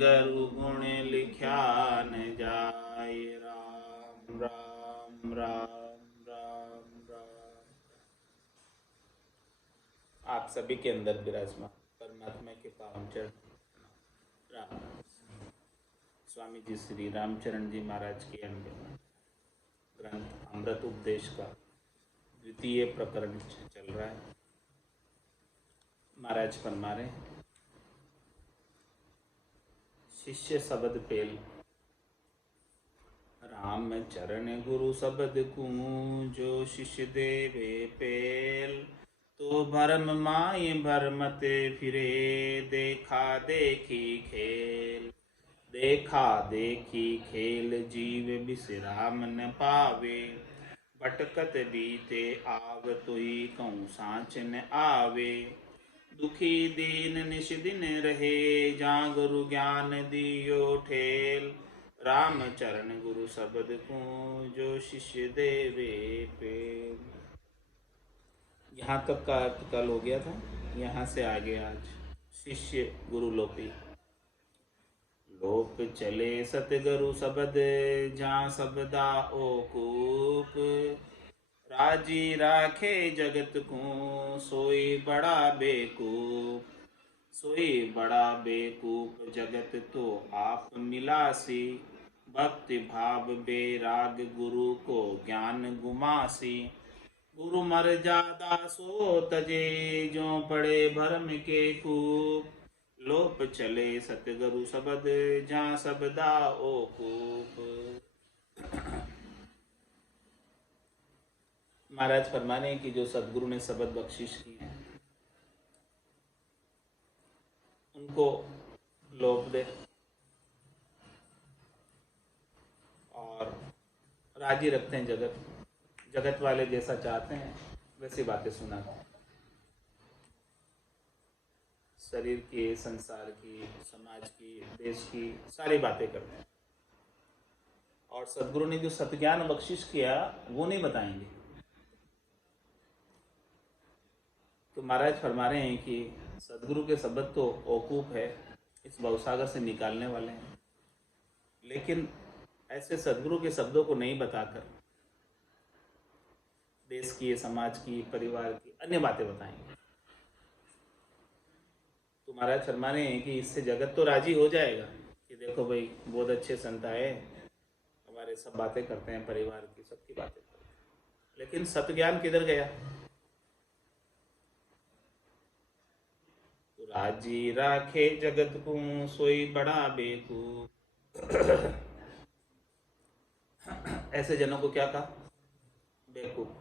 गरु गुण लिख्या न जाय। राम राम राम राम राम। आप सभी के अंदर विराजमान परमात्मा के पावन चरण राम। स्वामी जी श्री रामचरण जी महाराज के अन्य ग्रंथ अमृत उपदेश का द्वितीय प्रकरण चल रहा है। महाराज फरमा रहे हैं, शिष्य शब्द पेल। राम चरण गुरु शब्द जो शिष्य देवे पेल। तो भरम माय भरमते फिरे देखा देखी खेल। देखा देखी खेल जीव विश्राम न पावे। भटकत बीते आव तुई कहूँ सांच न आवे। दुखी दीन निश दिन रहे जा गुरु ज्ञान दियो ठेल। राम चरण गुरु शब्द को जो शिष्य देवे पेल। यहाँ तक का अर्थ कल हो गया था, यहाँ से आगे आज शिष्य गुरु लोपी। लोप चले सतगुरु शब्द जहाँ शब्दा ओ कूप। राजी राखे जगत को सोई बड़ा बेकूफ। सोई बड़ा बेकूफ जगत तो आप मिलासी। भक्ति भाव बेराग गुरु को ज्ञान गुमासी। गुरु मर जादा सो तजे जो पड़े भरम के कूप। लोप चले सतगुरु शब्द जहाँ शब्दा ओ कूप। महाराज फरमाने की जो सदगुरु ने शब्द बख्शिश की है उनको लोप दे और राजी रखते हैं जगत वाले जैसा चाहते हैं वैसी बातें सुनाते हैं। शरीर की, संसार की, समाज की, देश की सारी बातें करते हैं और सदगुरु ने जो सतज्ञान बख्शिश किया वो नहीं बताएंगे। तो महाराज फरमा रहे हैं कि सदगुरु के शब्द तो औकूफ है, इस भवसागर से निकालने वाले हैं, लेकिन ऐसे सदगुरु के शब्दों को नहीं बताकर देश की, समाज की, परिवार की अन्य बातें बताएंगे। तो महाराज फरमा रहे हैं कि इससे जगत तो राजी हो जाएगा कि देखो भाई बहुत अच्छे संत आए, हमारे सब बातें करते हैं, परिवार की सबकी बातें करते हैं, लेकिन सत्य ज्ञान किधर गया? तो राजी राखे जगत को सोई बड़ा बेकूफ। ऐसे जनों को क्या कहा? बेकूफ।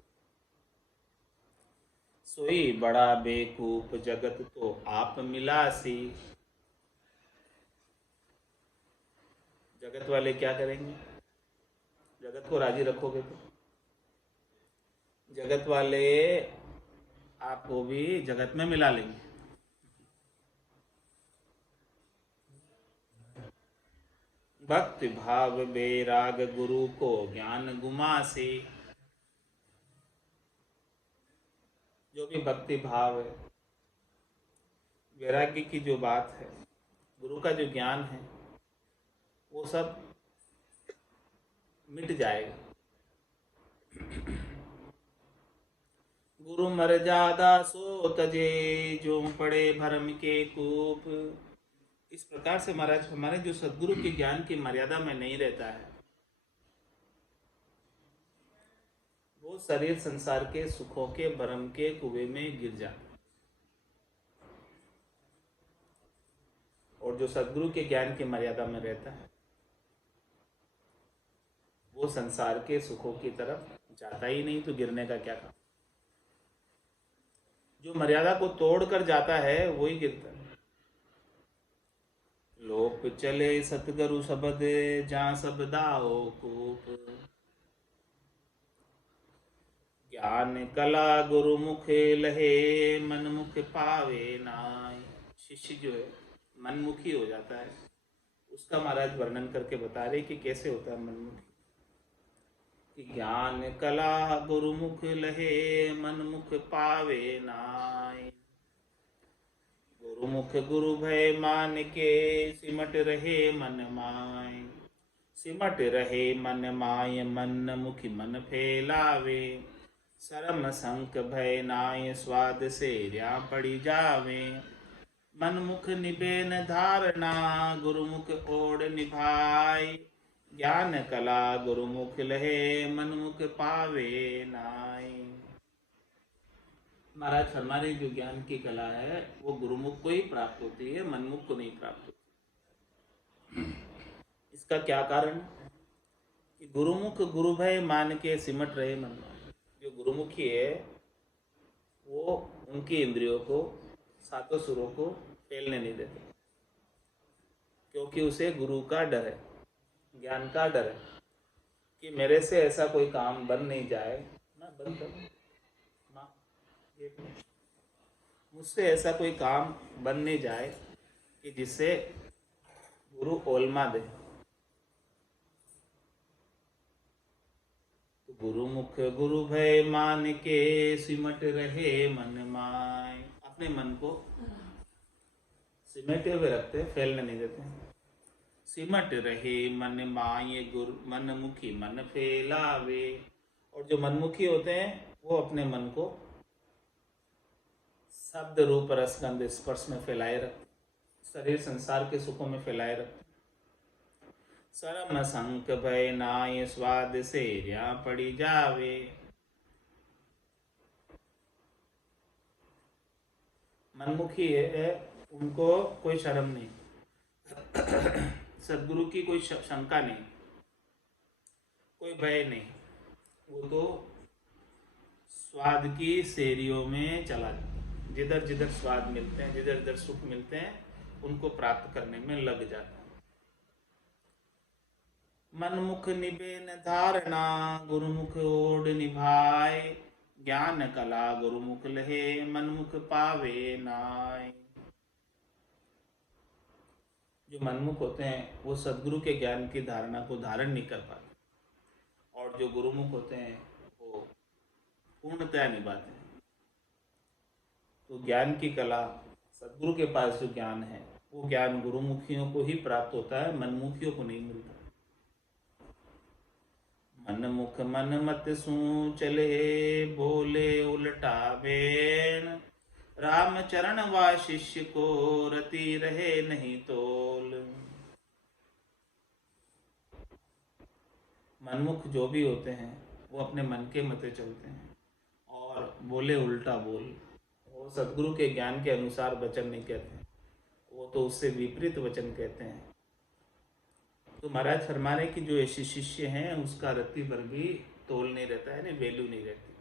सोई बड़ा बेकूफ जगत तो आप मिलासी। जगत वाले क्या करेंगे? जगत को राजी रखोगे तो जगत वाले आपको भी जगत में मिला लेंगे। भक्ति भाव बेराग गुरु को ज्ञान गुमासी। जो भी भक्ति भाव है, वैराग्य की जो बात है, गुरु का जो ज्ञान है, वो सब मिट जाएगा। गुरु मर जादा सो तजे जो पड़े भरम के कूप। इस प्रकार से महाराज हमारे जो सदगुरु के ज्ञान की मर्यादा में नहीं रहता है वो शरीर संसार के सुखों के भरम के कुएं में गिर जाता है, और जो सदगुरु के ज्ञान की मर्यादा में रहता है वो संसार के सुखों की तरफ जाता ही नहीं, तो गिरने का क्या काम? जो मर्यादा को तोड़कर जाता है वही गिरता है। लोप चले सतगुरु शब्द जहाँ शब्दाओ कूप। ज्ञान कला गुरु मुखे लहे मन मुख पावे नाय। शिष्य जो है मनमुखी हो जाता है, उसका महाराज वर्णन करके बता रहे कि कैसे होता है मनमुखी। कि ज्ञान कला गुरु मुख लहे मन मुख पावे नाय। गुरुमुख गुरु भय मान के सिमट रहे मन माय। सिमट रहे मन माय मन मुखि मन फैलावे। शरम संक भय नाय स्वाद से र्या पड़ी जावे। मन मुख निबेन धारणा गुरुमुख ओढ़ निभाय। ज्ञान कला गुरुमुख लहे मन मुख पावे नाय। महाराज हमारी जो ज्ञान की कला है वो गुरुमुख को ही प्राप्त होती है, मनमुख को नहीं प्राप्त होती। इसका क्या कारण कि गुरुमुख गुरु भय मान के सिमट रहे मन में। जो गुरुमुखी है वो उनकी इंद्रियों को, सातों सुरों को फैलने नहीं देते, क्योंकि उसे गुरु का डर है, ज्ञान का डर है कि मेरे से ऐसा कोई काम बन नहीं जाए ना, बंद कर माँ, मुझसे ऐसा कोई काम बन नहीं जाए कि जिससे गुरु ओलमा दे। तो गुरुमुख गुरु भय मान के सिमट रहे मन माय। अपने मन को सिमटे हुए रखते, फैलने नहीं देते। सिमट रहे मन माय गुरु मन मुखी मन फैलावे। और जो मनमुखी होते हैं वो अपने मन को शब्द रूप रसगंध स्पर्श में फैलाए रखते, शरीर संसार के सुखों में फैलाए रखते। शरम संक भय नाय स्वाद से र्या पड़ी जावे। मनमुखी है उनको कोई शर्म नहीं, सदगुरु की कोई शंका नहीं, कोई भय नहीं। वो तो स्वाद की सेरियों में चला जाता, जिधर जिधर स्वाद मिलते हैं, जिधर जिधर सुख मिलते हैं उनको प्राप्त करने में लग जाता है। मनमुख निबेन धारणा गुरुमुख ओढ़ निभाय। ज्ञान कला गुरुमुख लहे मनमुख पावे नाय। जो मनमुख होते हैं वो सदगुरु के ज्ञान की धारणा को धारण नहीं कर पाते, और जो गुरुमुख होते हैं वो पूर्णतया निभाते हैं। तो ज्ञान की कला, सदगुरु के पास जो ज्ञान है वो ज्ञान गुरुमुखियों को ही प्राप्त होता है, मनमुखियों को नहीं मिलता। मन मुख मन मत सू चले बोले उल्टा बेन। राम चरण वा शिष्य को रति रहे नहीं तोल। मनमुख जो भी होते हैं वो अपने मन के मते चलते हैं और बोले उल्टा बोल। वो सदगुरु के ज्ञान के अनुसार वचन नहीं कहते, वो तो उससे विपरीत वचन कहते हैं। तो महाराज फरमा रहे कि जो ऐसे शिष्य हैं उसका रत्ती भर भी तोल नहीं रहता है, ना वैल्यू नहीं रहती।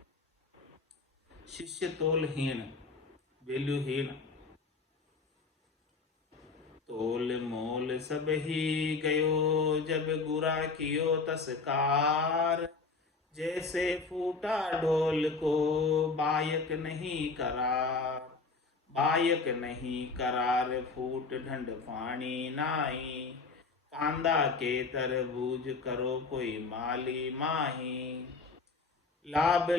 शिष्य तोलहीन, वैल्यूहीन। तोल मोल सब ही गयो जब गुरा कियो तस्कार। जैसे फूटा ढोल को बायक नहीं करार। बायक नहीं करार फूट ढंड पानी नाई। कांदा के तरबूज करो कोई माली माही। लाभ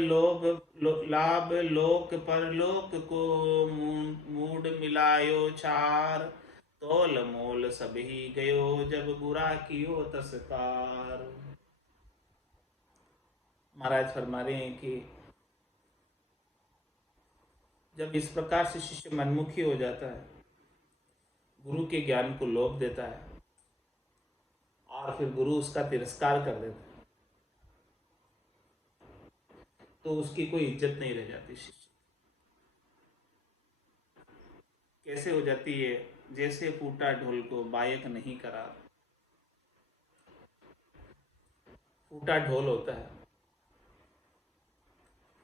लोक परलोक को मूड मिलायो छार। तोल मोल सब ही गयो जब बुरा कियो तस्कार। महाराज फरमा रहे हैं कि जब इस प्रकार से शिष्य मनमुखी हो जाता है, गुरु के ज्ञान को लोभ देता है और फिर गुरु उसका तिरस्कार कर देता है, तो उसकी कोई इज्जत नहीं रह जाती। शिष्य कैसे हो जाती है? जैसे फूटा ढोल को बायक नहीं करा। फूटा ढोल होता है,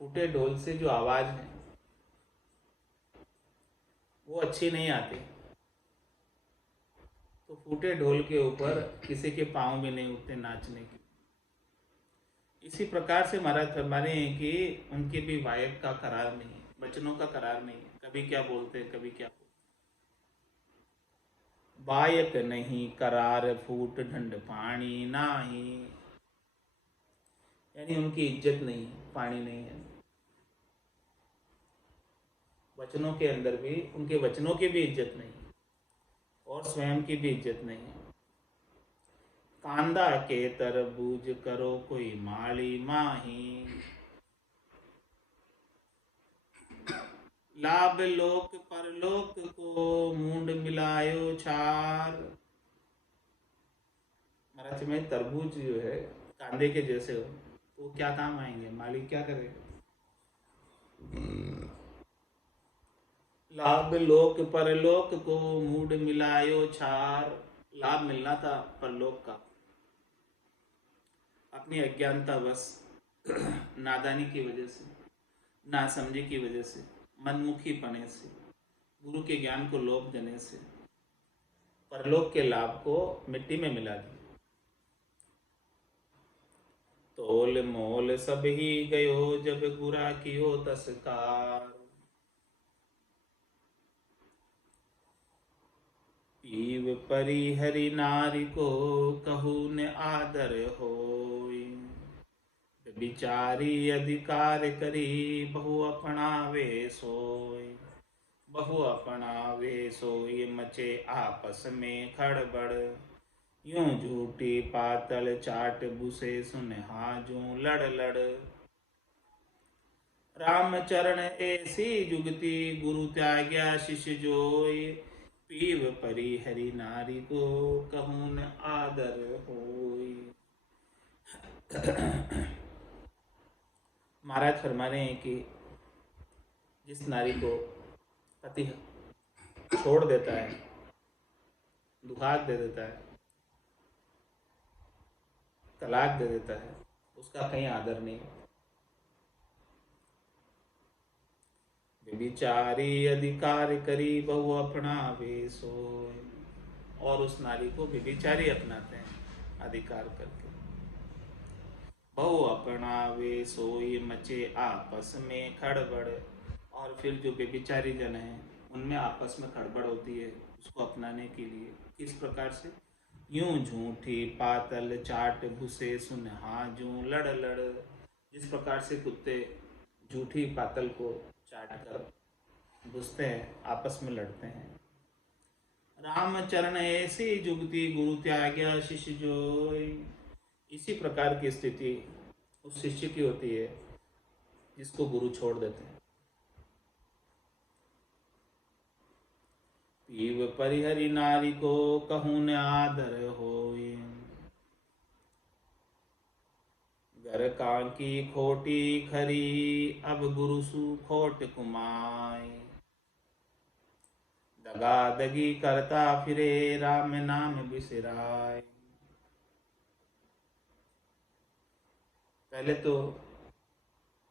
फूटे ढोल से जो आवाज है वो अच्छी नहीं आती, तो फूटे ढोल के ऊपर किसी के पांव भी नहीं उठते नाचने की। इसी प्रकार से महाराज फरमा रहे हैं कि उनके भी वायक का करार नहीं है, वचनों का करार नहीं है, कभी क्या बोलते हैं कभी क्या बोलते। बायक नहीं करार फूट ढंड पानी नाही, यानी उनकी इज्जत नहीं, पानी नहीं है। वचनों के अंदर भी उनके वचनों की भी इज्जत नहीं और स्वयं की भी इज्जत नहीं है। कांदा के तरबूज करो कोई माली माही, लाभ लोक परलोक को मूंड मिलायो छार। महाराज में तरबूज जो है कांदे के जैसे हो तो क्या काम आएंगे, मालिक क्या करेगा। लाभ लोक परलोक को मूड मिलायो छार। लाभ मिलना था परलोक का, अपनी अज्ञानता बस नादानी की वजह से, नासमझी की वजह से, मनमुखी पने से, गुरु के ज्ञान को लोभ देने से परलोक के लाभ को मिट्टी में मिला दिया। तोल मोल सब ही गयो जब गुरा कियो तस्कार। पीव परी हरि नारी को कहू न आदर होई। बिचारी अधिकार करी बहु अपनावे सोई। बहु अपनावे सोई मचे आपस में खड़बड़। यूं झूठी पातल चाट बुसे सुन हाजू लड़ लड़। राम चरण ऐसी जुगती गुरु त्याग्या शिष्य जोई। पीव परी हरि नारी को कहूँ न आदर होई। महाराज फरमा रहे हैं कि जिस नारी को पति छोड़ देता है, दुहाक दे देता है, तलाक दे देता है, उसका कहीं आदर नहीं। विचारी अधिकार करी बहु अपनावे सोय। और उस नारी को विचारी अपनाते हैं अधिकार करके। बहु अपनावे सोई मचे आपस में खड़बड़। और फिर जो बेबिचारी जन है उनमें आपस में खड़बड़ होती है उसको अपनाने के लिए। किस प्रकार से? यूं झूठी पातल चाट भूसे सुन हाजू लड़ लड़। जिस प्रकार से कुत्ते झूठी पातल को चाट कर घुसते हैं, आपस में लड़ते हैं। रामचरण ऐसी जुगती गुरु त्याग्या शिष्य जोई। इसी प्रकार की स्थिति उस शिष्य की होती है जिसको गुरु छोड़ देते हैं। पीव परिहरि नारी को कहूँ न आदर होई। घर कांकी खोटी खरी अब गुरु सु खोट कुमाई। दगा दगी करता फिरे राम नाम बिसराय। पहले तो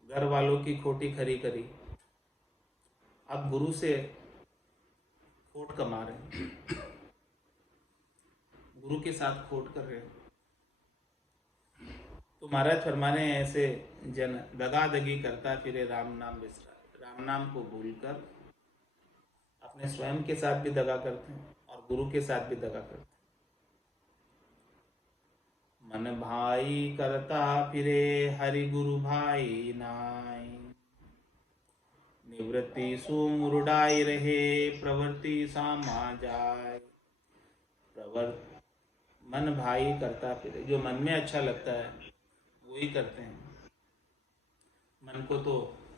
घर वालों की खोटी खरी करी, अब गुरु से खोट कमा रहे, गुरु के साथ खोट कर रहे। तो महाराज फरमाने ऐसे जन दगादगी करता फिरे राम नाम बिसराए। राम नाम को भूलकर अपने स्वयं के साथ भी दगा करते हैं और गुरु के साथ भी दगा करते हैं। मन भाई करता फिरे हरि गुरु भाई नाई। निवृत्ति सुमुरुडाई रहे प्रवृत्ति सामा जाय। मन भाई करता फिरे, जो मन में अच्छा लगता है वही करते हैं। मन को तो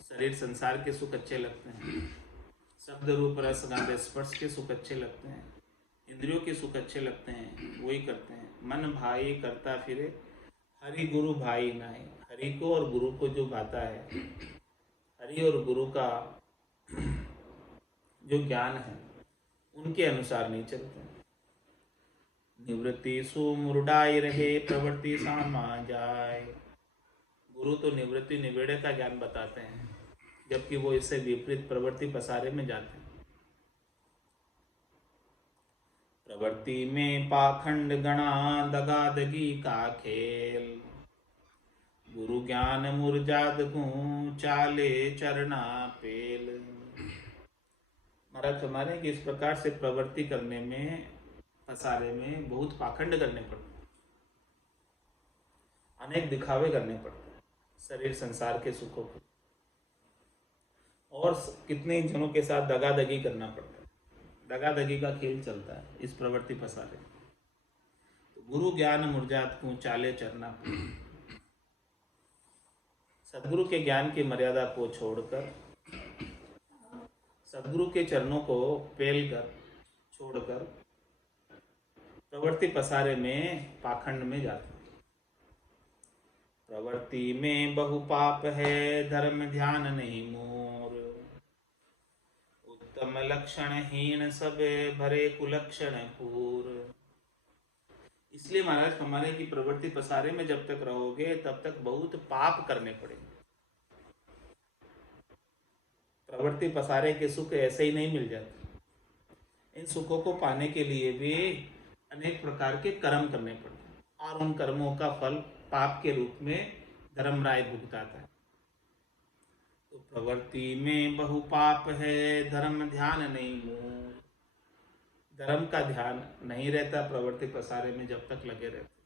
शरीर संसार के सुख अच्छे लगते हैं, शब्द रूप रस गंध स्पर्श के सुख अच्छे लगते हैं, इंद्रियों के सुख अच्छे लगते हैं, वही करते हैं। मन भाई करता फिरे हरि गुरु भाई नाई। हरि को और गुरु को जो भाता है, हरि और गुरु का जो ज्ञान है उनके अनुसार नहीं चलते। निवृत्ति सुमुरुडाई रहे प्रवृत्ति सामा जाए। गुरु तो निवृत्ति निवेड़े का ज्ञान बताते हैं, जबकि वो इससे विपरीत प्रवृत्ति पसारे में जाते हैं। प्रवृत्ति में पाखंड गणा दगादगी का खेल। गुरु ज्ञान मुरजाद को चाले चरना पेल। महाराज हमारे कि इस प्रकार से प्रवृत्ति करने में, पसारे में बहुत पाखंड करने पड़ते हैं, अनेक दिखावे करने पड़ते हैं शरीर संसार के सुखों को। और कितने जनों के साथ दगादगी करना पड़ता है। दगादगी का खेल चलता है इस प्रवृत्ति पसारे। तो गुरु ज्ञान मुरझात को चाले चरना, सदगुरु के ज्ञान की मर्यादा को छोड़कर, सदगुरु के चरणों को पेल कर छोड़कर प्रवृत्ति पसारे में पाखंड में जाता। प्रवृत्ति में बहु पाप है, धर्म ध्यान नहीं मोर, उत्तम लक्षण हीन सब भरे कुलक्षण पूर। इसलिए महाराज हमारे की प्रवृत्ति पसारे में जब तक रहोगे तब तक बहुत पाप करने पड़ेंगे। प्रवृत्ति पसारे के सुख ऐसे ही नहीं मिल जाते। इन सुखों को पाने के लिए भी अनेक प्रकार के कर्म करने पड़ते हैं और उन कर्मों का फल पाप के रूप में धर्मराय भुगताता है। तो प्रवृत्ति में बहु पाप है, धर्म ध्यान नहीं मोर। धर्म का ध्यान नहीं रहता प्रवृत्ति पसारे में जब तक लगे रहते,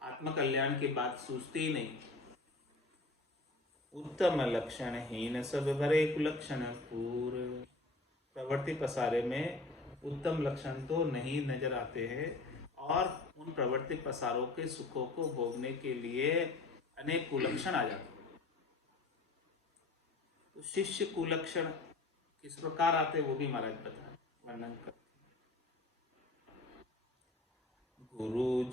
आत्म कल्याण की बात सोचती ही नहीं। उत्तम लक्षण हीन सब भरे कुलक्षण पूर। प्रवृत्ति पसारे में उत्तम लक्षण तो नहीं नजर आते हैं और उन प्रवृत्ति पसारों के सुखों को भोगने के लिए अनेक कुलक्षण आ जाते हैं। तो शिष्य कुलक्षण किस प्रकार आते वो भी महाराज बताए, वर्णन करते। गुरु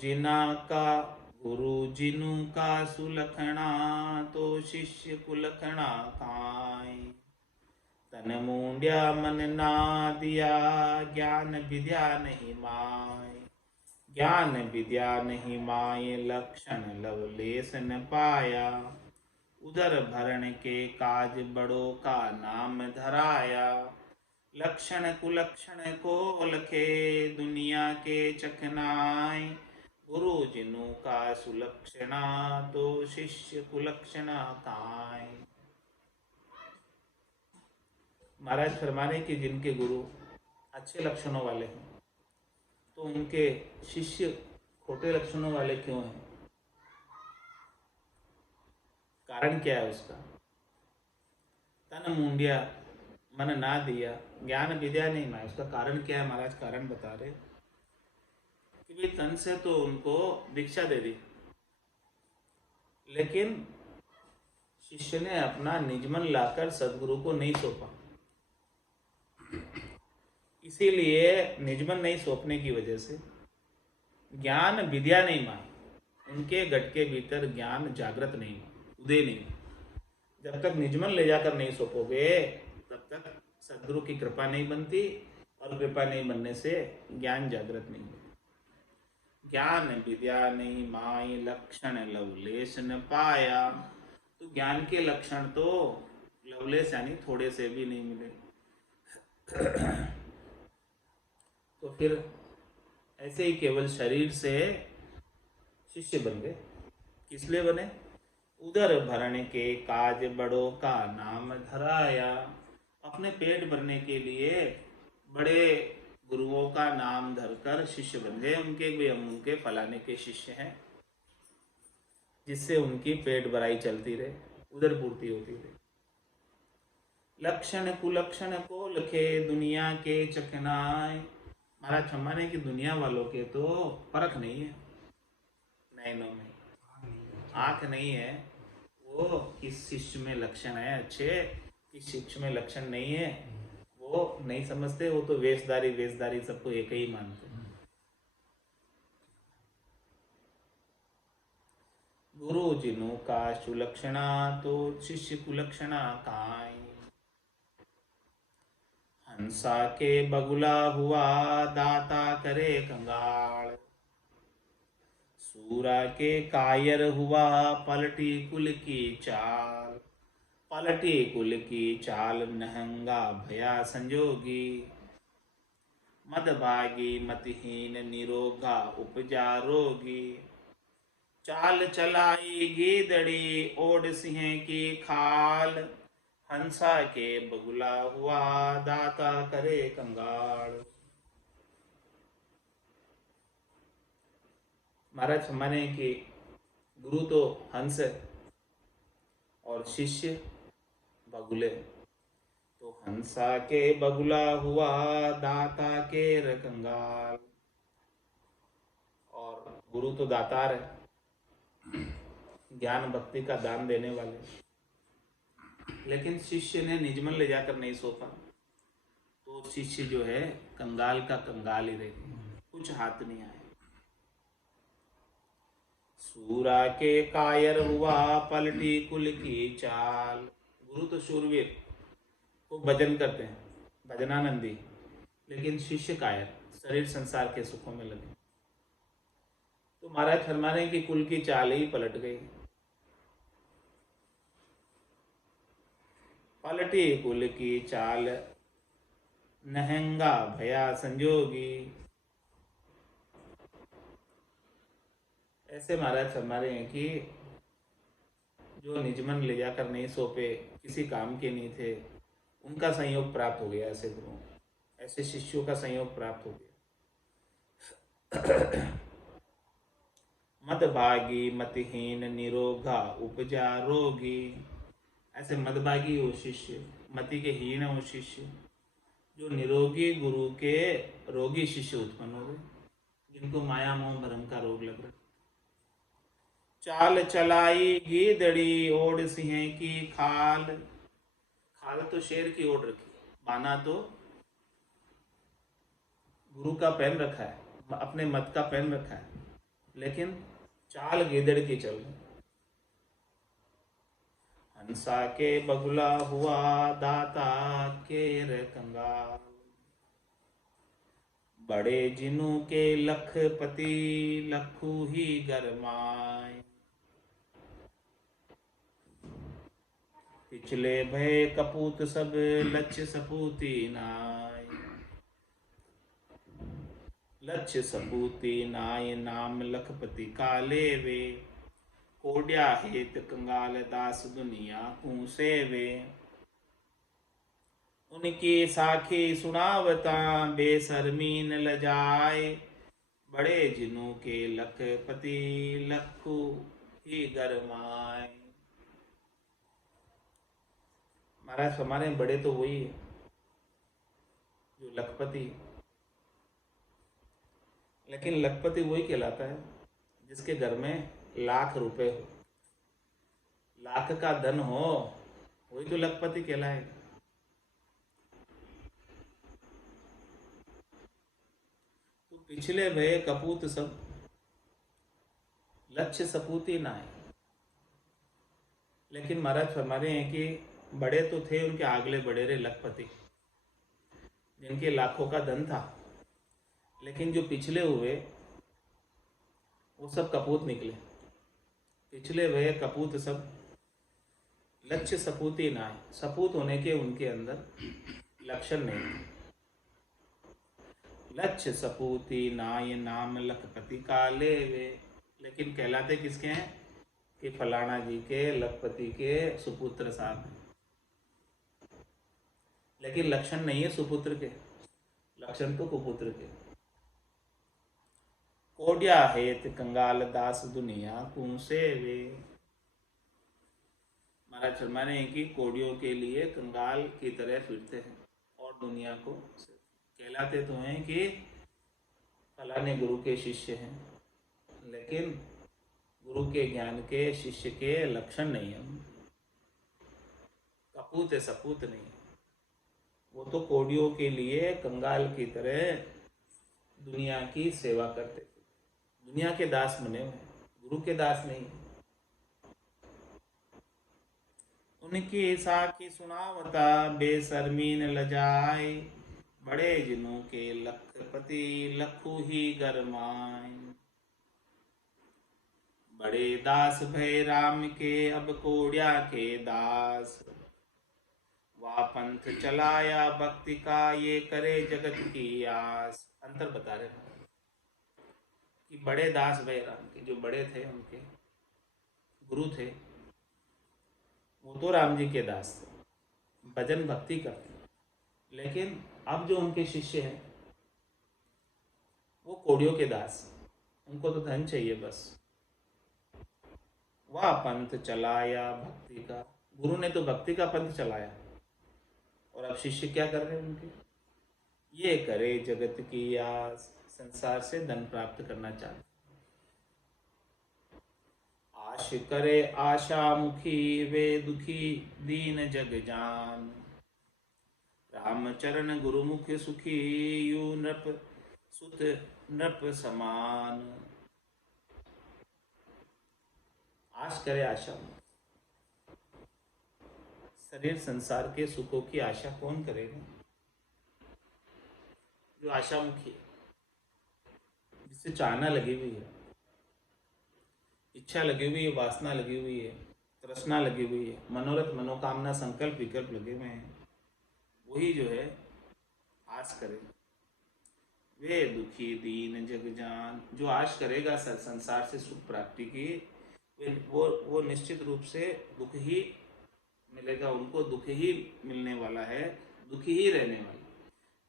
जिनु का सुलखना, तो शिष्य कुलखना काई। तन मुंड्या मन ना दिया, ज्ञान विद्या नहीं माय। ज्ञान विद्या नहीं माय, लक्षण लवलेश न पाया। उदर भरण के काज बड़ों का नाम धराया। लक्षण कुलक्षण को लखे, दुनिया के चखनाय। गुरु जिनु का सुलक्षणा, तो शिष्य कुलक्षणा काय। महाराज फरमाने कि जिनके गुरु अच्छे लक्षणों वाले हैं तो उनके शिष्य खोटे लक्षणों वाले क्यों हैं? कारण क्या है उसका? तन मुंडिया मन ना दिया, ज्ञान विद्या नहीं माया। उसका कारण क्या है? महाराज कारण बता रहे कि भाई तन से तो उनको दीक्षा दे दी, लेकिन शिष्य ने अपना निजमन लाकर सदगुरु को नहीं सौंपा। इसीलिए निजमन नहीं सौंपने की वजह से ज्ञान विद्या नहीं मान, उनके घट के भीतर ज्ञान जागृत नहीं हुआ, उदय नहीं। जब तक निजमन ले जाकर नहीं सौंपोगे तब तक सदगुरु की कृपा नहीं बनती, और कृपा नहीं बनने से ज्ञान जागृत नहीं होता। ज्ञान विद्या नहीं माई, लक्षण लवलेश न पाया। तो ज्ञान के लक्षण तो लवलेश यानी थोड़े से भी नहीं मिले। तो फिर ऐसे ही केवल शरीर से शिष्य बन गए। किस लिए बने? उदर भरने के काज बड़ों का नाम धराया। अपने पेट भरने के लिए बड़े गुरुओं का नाम धरकर शिष्य बन गए। उनके भी हम उनके फलाने के शिष्य हैं, जिससे उनकी पेट भराई चलती रहे, उदर पूर्ति होती रहे। लक्षण कुलक्षण को लखे, दुनिया के चखनाए। महाराज हमारे की दुनिया वालों के तो परख नहीं है, नैनों में आंख नहीं है। वो किस शिष्य में लक्षण है अच्छे, किस शिष्य में लक्षण नहीं है, वो नहीं समझते। वो तो वेशधारी सबको एक ही मानते हैं। गुरु जिनु का सुलक्षणा, तो शिष्य कुलक्षणा काय। हंसा के बगुला हुआ, दाता करे कंगाल। सूरा के कायर हुआ, पलटी कुल की चाल। पलटी कुल की चाल, नहंगा भया संजोगी। मदभागी मतिहीन, निरोगा उपजा रोगी। चाल चलाई गीदड़ी, ओढ़ सिंह की खाल। हंसा के बगुला हुआ, दाता करे कंगाल। महाराज हमारे कि गुरु तो हंस है और शिष्य बगुले। हंसा के बगुला हुआ दाता के कंगाल। और गुरु तो दातार है, ज्ञान भक्ति का दान देने वाले, लेकिन शिष्य ने निजमन ले जाकर नहीं सौंपा तो शिष्य जो है कंगाल का कंगाल ही रह गया, कुछ हाथ नहीं आया। सूरा के कायर हुआ पलटी कुल की चाल। गुरु तो शूरवीर, वो भजन करते हैं, भजनानंदी, लेकिन शिष्य कायर, शरीर संसार के सुखों में लगे। तो महाराज फरमाने की कुल की चाल ही पलट गई। पलटी कुल की चाल नहंगा भया संजोगी। ऐसे महाराज फरमा रहे हैं कि जो निजमन ले जाकर नहीं सौंपे, किसी काम के नहीं थे, उनका संयोग प्राप्त हो गया। ऐसे गुरु, ऐसे शिष्यों का संयोग प्राप्त हो गया। मदभागी मतिहीन निरोगा उपजा रोगी। ऐसे मदभागी हो शिष्य, मति के हीन हो शिष्य, जो निरोगी गुरु के रोगी शिष्य उत्पन्न हो गए, जिनको माया मोह भ्रम का रोग लग रहा। चाल चलाई गीदड़ी ओढ़ सिंह की खाल। खाल तो शेर की ओढ़ रखी, बाना तो गुरु का पहन रखा है, अपने मत का पहन रखा है, लेकिन चाल गीदड़ की चल रही। हंसा के बगुला हुआ दाता के कंगाल। बड़े जिनु के लखपति लखू ही गरमाए। पिछले भय कपूत सब लक्ष्य सपूती नाय। लक्ष्य सपूती नाय नाम लखपति काले वे। कोड्या हेत कंगाल दास दुनिया कूसे वे। उनकी साखी सुनावता बेशर्मीन लजाए। बड़े जिनों के लखपति लखू ही गरमाए। महाराज हमारे बड़े तो वही है जो लखपति, लेकिन लखपति वही कहलाता है जिसके घर में लाख रुपए हो, लाख का धन हो, वही तो लखपति कहलाएगा। तो पिछले भय कपूत सब लक्ष्य सपूती ना है। लेकिन महाराज फरमा रहे हैं कि बड़े तो थे, उनके आगले बड़े रहे लखपति, जिनके लाखों का धन था, लेकिन जो पिछले हुए वो सब कपूत निकले। पिछले वे कपूत सब लक्ष्य सपूती ना है। सपूत होने के उनके अंदर लक्षण नहीं थे। लक्ष्य सपूती नाय नाम लखपति काले वे। लेकिन कहलाते किसके हैं कि फलाना जी के लखपति के सुपुत्र साहब हैं, लेकिन लक्षण नहीं है सुपुत्र के, लक्षण तो कुपुत्र के। कोड्या हेत कंगाल दास दुनिया कूसे वे। महाराज फरमाने हैं कि कोडियों के लिए कंगाल की तरह फिरते हैं और दुनिया को कहलाते तो हैं कि फलाने गुरु के शिष्य हैं, लेकिन गुरु के ज्ञान के शिष्य के लक्षण नहीं है। कपूत है, सपूत नहीं है। वो तो कोडियों के लिए कंगाल की तरह दुनिया की सेवा करते थे, दुनिया के दास बने हुए, गुरु के दास नहीं। उनकी साखी सुनावता बेशर्मीन लजाए। बड़े जिनों के लखपति लखू ही गरमाए। बड़े दास भय राम के अब कोड्या के दास। वह पंथ चलाया भक्ति का ये करे जगत की आस। अंतर बता रहे हैं कि बड़े दास भय राम के, जो बड़े थे उनके गुरु थे, वो तो राम जी के दास थे, भजन भक्ति करते। लेकिन अब जो उनके शिष्य हैं वो कोडियों के दास, उनको तो धन चाहिए बस। वह पंथ चलाया भक्ति का, गुरु ने तो भक्ति का पंथ चलाया, और अब शिष्य क्या कर रहे हैं उनके? ये करे जगत की आस, संसार से धन प्राप्त करना चाहते। आश करे आशा मुखी, वे दुखी दीन जग जान। रामचरण गुरुमुख सुखी, यू नृप सुत नृप समान। आश करे आशा, शरीर संसार के सुखों की आशा कौन करेगा? जो आशामुखी है, जिससे चाहना लगी हुई है, इच्छा लगी हुई है, वासना लगी हुई है, तृष्णा लगी हुई है, मनोरथ मनोकामना संकल्प विकल्प लगे हुए हैं, वही जो है आस करे। वे दुखी दीन जग जान, जो आश करेगा संसार से सुख प्राप्ति की, वो निश्चित रूप से दुख ही मिलेगा, उनको दुख ही मिलने वाला है, दुखी ही रहने वाला।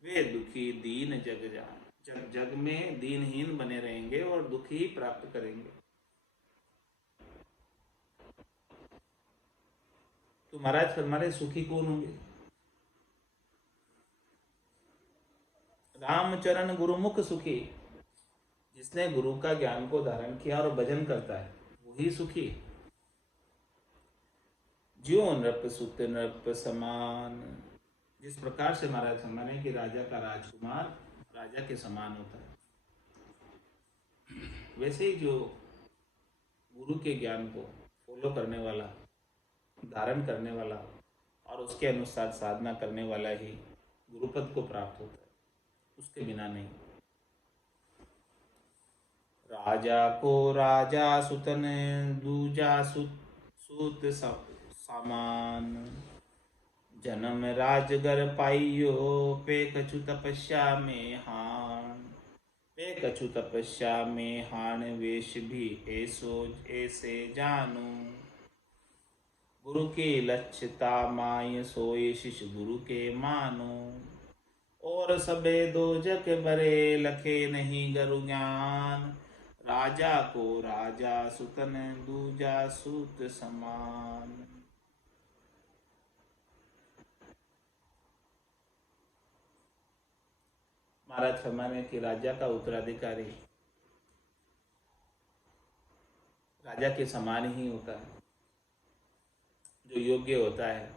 वे दुखी दीन जग जान, जग जग में दीनहीन बने रहेंगे और दुख ही प्राप्त करेंगे। तो महाराज हमारे सुखी कौन होंगे? रामचरण गुरुमुख सुखी, जिसने गुरु का ज्ञान को धारण किया और भजन करता है, वही सुखी। ज्यो नृप सुत नृप समान, जिस प्रकार से महाराज हमारे कि राजा का राजकुमार राजा के समान होता है, वैसे ही जो गुरु के ज्ञान को फॉलो करने वाला, धारण करने वाला और उसके अनुसार साधना करने वाला ही गुरुपद को प्राप्त होता है, उसके बिना नहीं। राजा को राजा सुतन, दूजा सूत समान। जन्म राजगर पाइयो, पे कछु तपस्या में हान। पे कछु तपस्या में हान, वेश भी ऐसे जानू। गुरु की लक्ष्यता माय, सोए शिष्य गुरु के मानो। और सबे दो जग बरे, लखे नहीं गुरु ज्ञान। राजा को राजा सुतन, दूजा सूत समान। महाराज फरमाने कि राजा का उत्तराधिकारी राजा के समान ही होता है, जो योग्य होता है,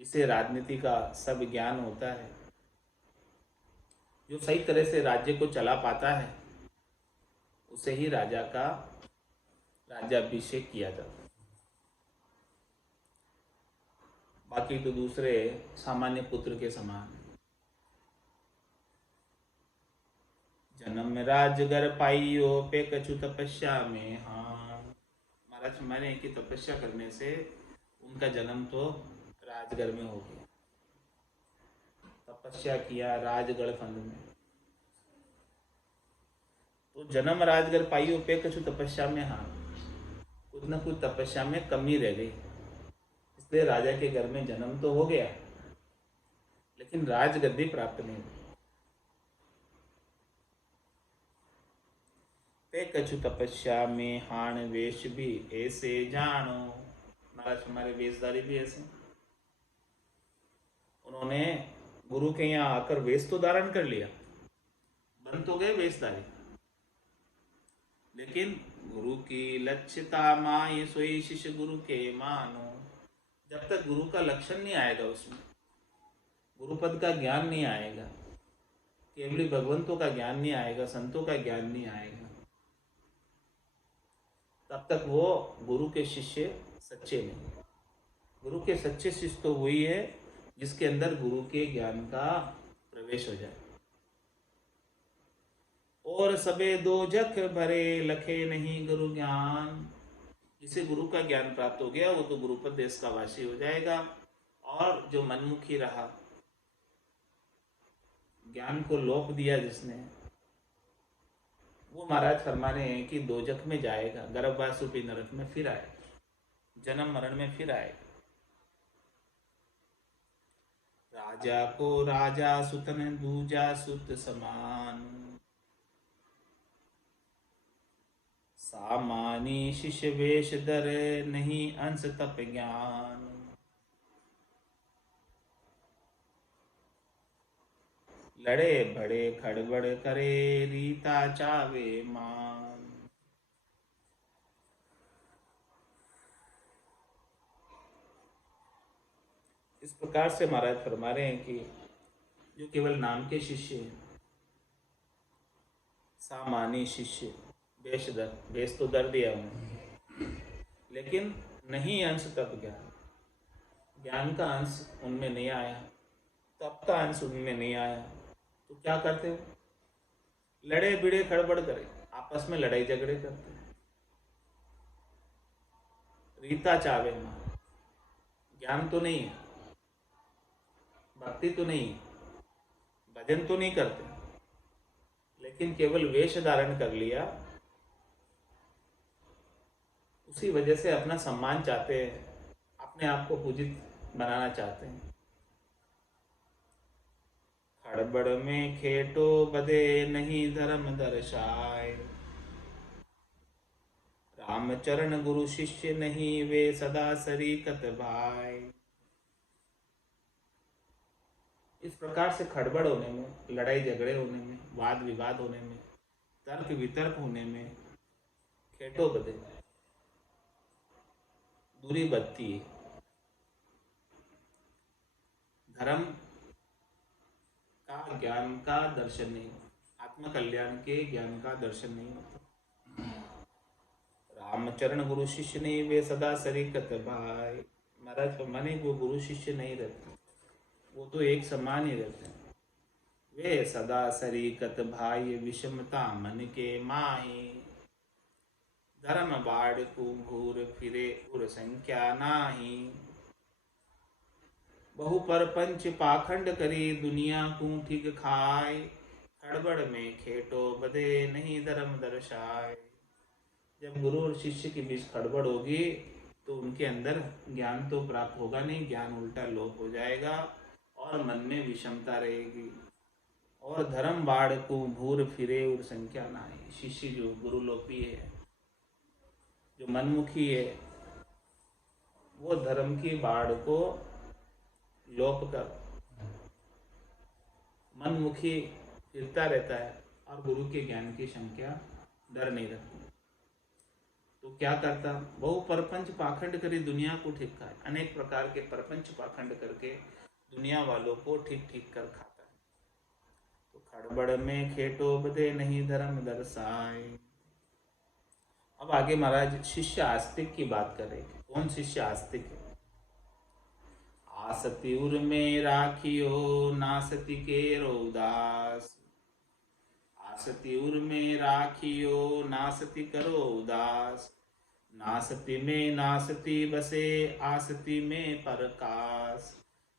जिसे राजनीति का सब ज्ञान होता है, जो सही तरह से राज्य को चला पाता है, उसे ही राजा का राज्याभिषेक किया जाता है। बाकी तो दूसरे सामान्य पुत्र के समान। जन्म राजगर पाइयो, पे कछु तपस्या में हाँ। महाराज मैंने की तपस्या करने से उनका जन्म तो राजगर में हो गया। तपस्या किया राजगढ़ फंद में, तो जन्म राजगर पाइयो, पे कछु तपस्या में हाँ, कुछ न कुछ तपस्या में कमी रह गई, इसलिए राजा के घर में जन्म तो हो गया लेकिन राजगद्दी प्राप्त नहीं हुई। पे कछु तपस्या में हाण, वेश भी ऐसे जानो। महाराज हमारे वेशधारी भी ऐसे, उन्होंने गुरु के यहाँ आकर वेश तो धारण कर लिया, बन तो गए वेशधारी, लेकिन गुरु की लक्ष्यता माय, सोई शिष्य गुरु के मानो। जब तक गुरु का लक्षण नहीं आएगा, उसमें गुरुपद का ज्ञान नहीं आएगा, केवली भगवंतों का ज्ञान नहीं आएगा, संतों का ज्ञान नहीं आएगा, तब तक वो गुरु के शिष्य सच्चे नहीं। गुरु के सच्चे शिष्य तो वही है जिसके अंदर गुरु के ज्ञान का प्रवेश हो जाए। और सबे दो जख भरे, लखे नहीं गुरु ज्ञान। जिसे गुरु का ज्ञान प्राप्त हो गया वो तो गुरुपद देश का वासी हो जाएगा, और जो मनमुखी रहा, ज्ञान को लोप दिया जिसने, वो महाराज फरमा रहे हैं कि दो जख में जाएगा, गर्भवास रूपी नरक में फिर आएगा, जन्म मरण में फिर आएगा। राजा को राजा सुतन, दूजा सुत समान। सामानी शिष्य वेश दर, नहीं अंश तप ज्ञान। लड़े बड़े खड़बड़ करे रीता चावे मान। इस प्रकार से महाराज फरमा रहे हैं कि जो केवल नाम के शिष्य हैं, सामान्य शिष्य, बेश तो दर दिया उन्होंने, लेकिन नहीं अंश तब ज्ञान का अंश उनमें नहीं आया, तप का अंश उनमें नहीं आया, तो क्या करते हो? लड़े भिड़े खड़बड़ करे, आपस में लड़ाई झगड़े करते हैं। रीता चावे मां, ज्ञान तो नहीं है, भक्ति तो नहीं है, भजन तो नहीं करते, लेकिन केवल वेश धारण कर लिया, उसी वजह से अपना सम्मान चाहते हैं, अपने आप को पूजित बनाना चाहते हैं। खड़बड़ में खेटो बदे नहीं धर्म दर्शाए, रामचरण गुरु शिष्य नहीं वे सदा सरीकत भाई। इस प्रकार से खड़बड़ होने में, लड़ाई झगड़े होने में, वाद विवाद होने में, तर्क वितर्क होने में खेटो बदे दूरी बदती है। धर्म का, ज्ञान का दर्शन नहीं, आत्म कल्याण के ज्ञान का दर्शन नहीं होता। रामचरण गुरु शिष्य नहीं वे सदा सरीकत भाई। महाराज माने वो गुरु शिष्य नहीं रहते, वो तो एक समान ही रहते हैं। वे सदा सरीकत भाई विषमता मन के माही, धर्म बाढ़ को घूर फिरे उर संख्या नाही। बहु पर पंच पाखंड करी दुनिया को ठीक खाए, खड़बड़ में खेटो बदे नहीं धर्म दर्शाए। जब गुरु और शिष्य के बीच खड़बड़ होगी तो उनके अंदर ज्ञान तो प्राप्त होगा नहीं, ज्ञान उल्टा लोप हो जाएगा और मन में विषमता रहेगी। और धर्म बाढ़ को भूर फिरे और संख्या ना है। शिष्य जो गुरुलोपी है, जो मनमुखी है, वो धर्म की बाढ़ को लोप कर मनमुखी फिरता रहता है और गुरु के ज्ञान की संख्या डर नहीं रखती। तो क्या करता? बहु परपंच पाखंड करी दुनिया को ठीक खाए, अनेक प्रकार के परपंच पाखंड करके दुनिया वालों को ठीक ठीक कर खाता है। तो खड़बड़ में खेटो बदे नहीं धर्म दर्शाए। अब आगे महाराज शिष्य आस्तिक की बात करेंगे। कौन शिष्य आस्तिक है? आसति उर में राखियो नासति के उदास, आसति उर में राखियो नासति करो उदास। नासति में नासति बसे आसति में परकाश,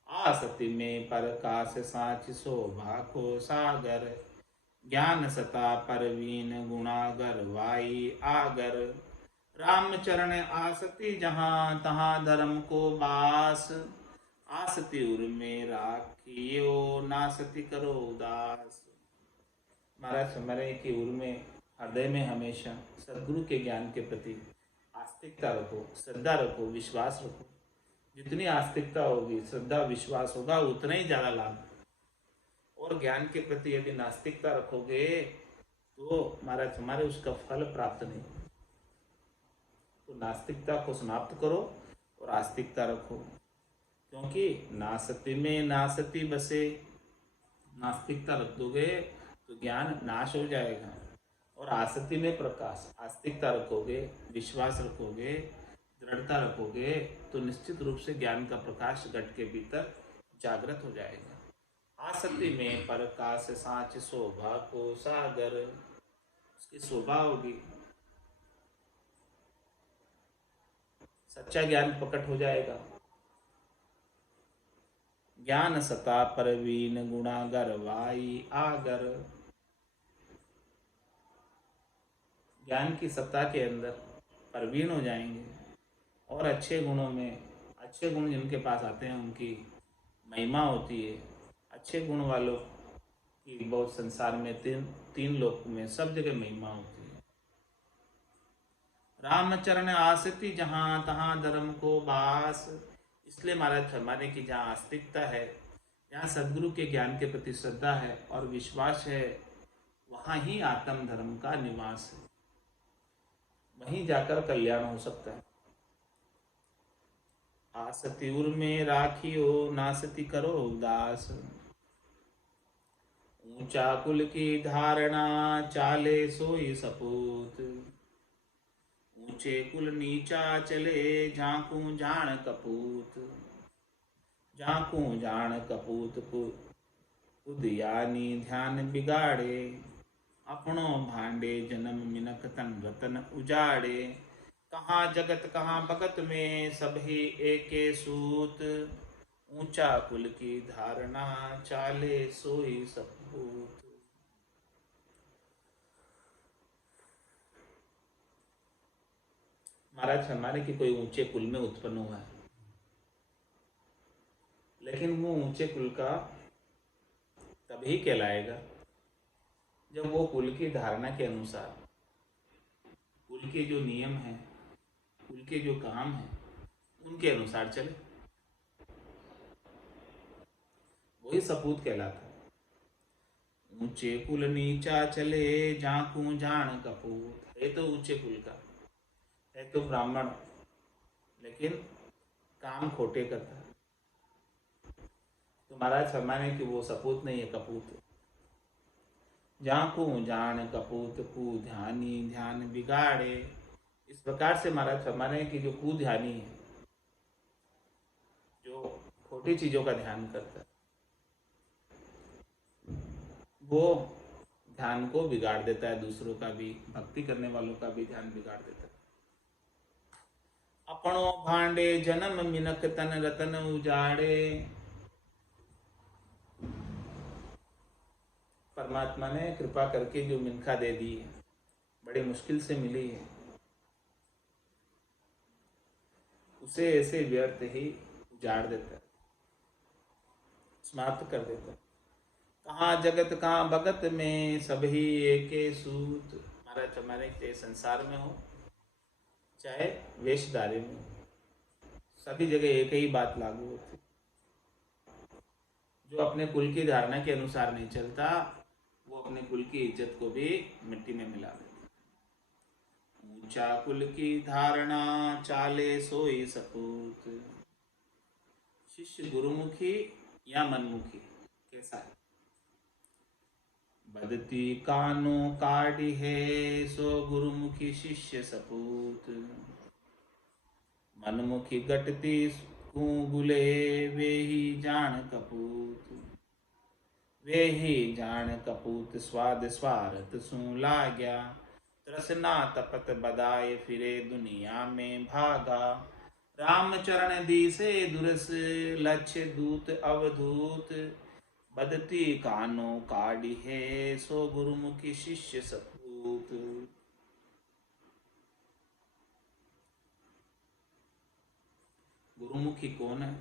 आसति में परकाश साच शोभा को सागर। ज्ञान सता परवीन गुणागर वाई आगर, रामचरण आसति जहाँ तहाँ धर्म को बास। आसति उर में राखियो नासति करो उदास। महाराज समझे कि उर में, हृदय में हमेशा सदगुरु के ज्ञान के प्रति आस्तिकता रखो, श्रद्धा रखो, विश्वास रखो। जितनी आस्तिकता होगी, श्रद्धा, विश्वास होगा, उतना ही ज्यादा लाभ। और ज्ञान के प्रति यदि नास्तिकता रखोगे तो महाराज हमारे उसका फल प्राप्त नहीं। तो नास्तिकता को समाप्त करो और आस्तिकता रखो, क्योंकि नासति में नासति बसे, नास्तिकता रख दोगे तो ज्ञान नाश हो जाएगा। और आसति में प्रकाश, आस्तिकता रखोगे, विश्वास रखोगे, दृढ़ता रखोगे तो निश्चित रूप से ज्ञान का प्रकाश घट के भीतर जागृत हो जाएगा। आसति में प्रकाश साच शोभा को सागर, उसकी शोभा होगी, सच्चा ज्ञान प्रकट हो जाएगा। ज्ञान सता परवीन गुणागर वाई आगर, ज्ञान की सत्ता के अंदर परवीन हो जाएंगे और अच्छे गुणों में, अच्छे गुण जिनके पास आते हैं उनकी महिमा होती है। अच्छे गुण वालों की बहुत संसार में तीन लोक में सब जगह महिमा होती है। रामचरण आसति जहाँ तहाँ धर्म को बास। इसलिए महाराज फरमाने की जहाँ आस्तिकता है यहाँ सदगुरु के ज्ञान के प्रति श्रद्धा है और विश्वास है, वहाँ ही आत्म धर्म का निवास है, वहीं जाकर कल्याण हो सकता है। आसति उर में राखियो, नासति करो उदास। ऊंचा कुल की धारणा, चाले सोई सपूत। ऊंचे कुल नीचा चले, झांकू जान कपूत। झांकू जान कपूत उदयानी ध्यान बिगाड़े। अपनो भांडे जन्म मिनक तन रतन उजाड़े। कहाँ जगत कहाँ भगत में, सब ही एके सूत। ऊंचा कुल की धारणा, चाले सोई सपूत। महाराज हमारे कि कोई ऊंचे कुल में उत्पन्न हुआ है, लेकिन वो ऊंचे कुल का तभी कहलाएगा जब वो कुल की धारणा के अनुसार, कुल के जो नियम हैं, कुल के जो काम हैं, उनके अनुसार चले, वही सपूत कहलाता है। ऊंचे कुल नीचा चले, झांकू जान कपूत। है तो ऊंचे कुल का, है तो ब्राह्मण, लेकिन काम खोटे करता है, तो महाराज फरमाने कि वो सपूत नहीं है, कपूत है। झांकू जान कपूत कू ध्यानी ध्यान बिगाड़े। इस प्रकार से महाराज फरमाने कि जो कू ध्यानी है, जो खोटी चीजों का ध्यान करता है, वो ध्यान को बिगाड़ देता है, दूसरों का भी, भक्ति करने वालों का भी ध्यान बिगाड़ देता है। अपनो भांडे जन्म मिनक तन रतन उजाड़े। परमात्मा ने कृपा करके जो मिनखा दे दी है, बड़ी मुश्किल से मिली है, उसे ऐसे व्यर्थ ही उजाड़ देता है, समाप्त कर देता है। कहाँ जगत कहाँ भगत में, सभी एके सूत। महाराज हमारे चाहे संसार में हो, चाहे वेशधारी में हो, सभी जगह एक ही बात लागू होती। जो अपने कुल की धारणा के अनुसार नहीं चलता, वो अपने कुल की इज्जत को भी मिट्टी में मिला देता। ऊंचा कुल की धारणा, चाले सोई सपूत। शिष्य गुरुमुखी या मनमुखी कैसा है? बदती कानो काढ़ी है, सो गुरुमुखी शिष्य सपूत। मनमुखी गटती गुले, वे ही जान कपूत। वे ही जान कपूत, स्वाद स्वार्थ सू लाग्या। तृष्णा तपत बदाए, फिरे दुनिया में भागा। रामचरण दिसे दुरस, लक्ष्य दूत अवधूत। बदती कानो काढ़ी है, सो गुरुमुखी शिष्य सपूत। गुरुमुखी कौन है?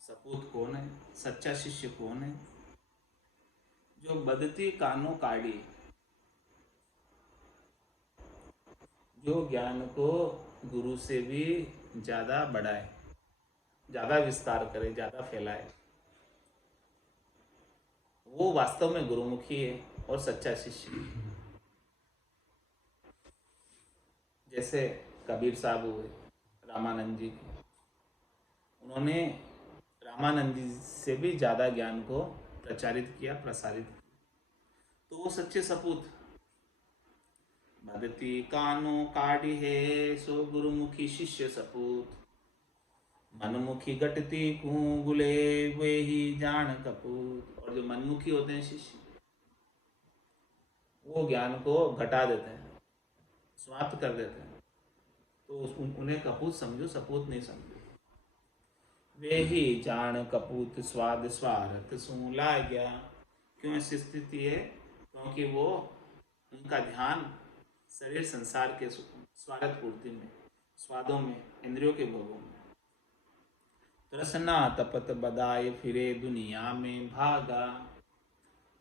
सपूत कौन है? सच्चा शिष्य कौन है? जो बदती कानो काढ़ी, जो ज्ञान को गुरु से भी ज्यादा बढ़ाए, ज्यादा विस्तार करे, ज्यादा फैलाए, वो वास्तव में गुरुमुखी है और सच्चा शिष्य। जैसे कबीर साहब हुए रामानंद जी के, उन्होंने रामानंद जी से भी ज्यादा ज्ञान को प्रचारित किया, प्रसारित किया, तो वो सच्चे सपूत। बदती कानो काढ़ी है, सो गुरुमुखी शिष्य सपूत। मनमुखी गटती गुले, वे ही जान कपूत। और जो मनमुखी होते हैं शिष्य, वो ज्ञान को घटा देते हैं, समाप्त कर देते हैं, तो उन्हें कपूत समझो, सपूत नहीं समझो। वे ही जान कपूत, स्वाद स्वार्थ सू लाग्या। क्यों ऐसी स्थिति है? क्योंकि वो, उनका ध्यान शरीर संसार के स्वार्थ पूर्ति में, स्वादों में, इंद्रियों के भोगों में। तृष्णा तपत बदाए, फिरे दुनिया में भागा।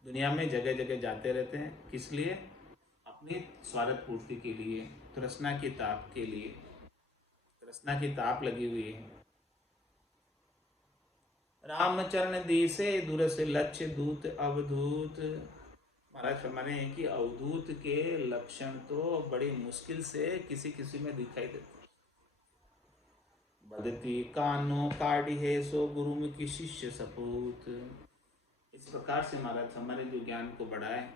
दुनिया में जगह जगह जाते रहते हैं, किस लिए? अपनी स्वार्थ पूर्ति के लिए, तृष्णा की ताप के लिए। तृष्णा की ताप लगी हुई है, रामचरण दिसे दुरस लक्ष्य दूत अवधूत। महाराज फरमाने हैं कि अवधूत के लक्षण तो बड़ी मुश्किल से किसी किसी में दिखाई देते। बदती कानो काढ़ी है सो गुरु में की शिष्य सपूत। इस प्रकार से महाराज हमारे जो ज्ञान को बढ़ाए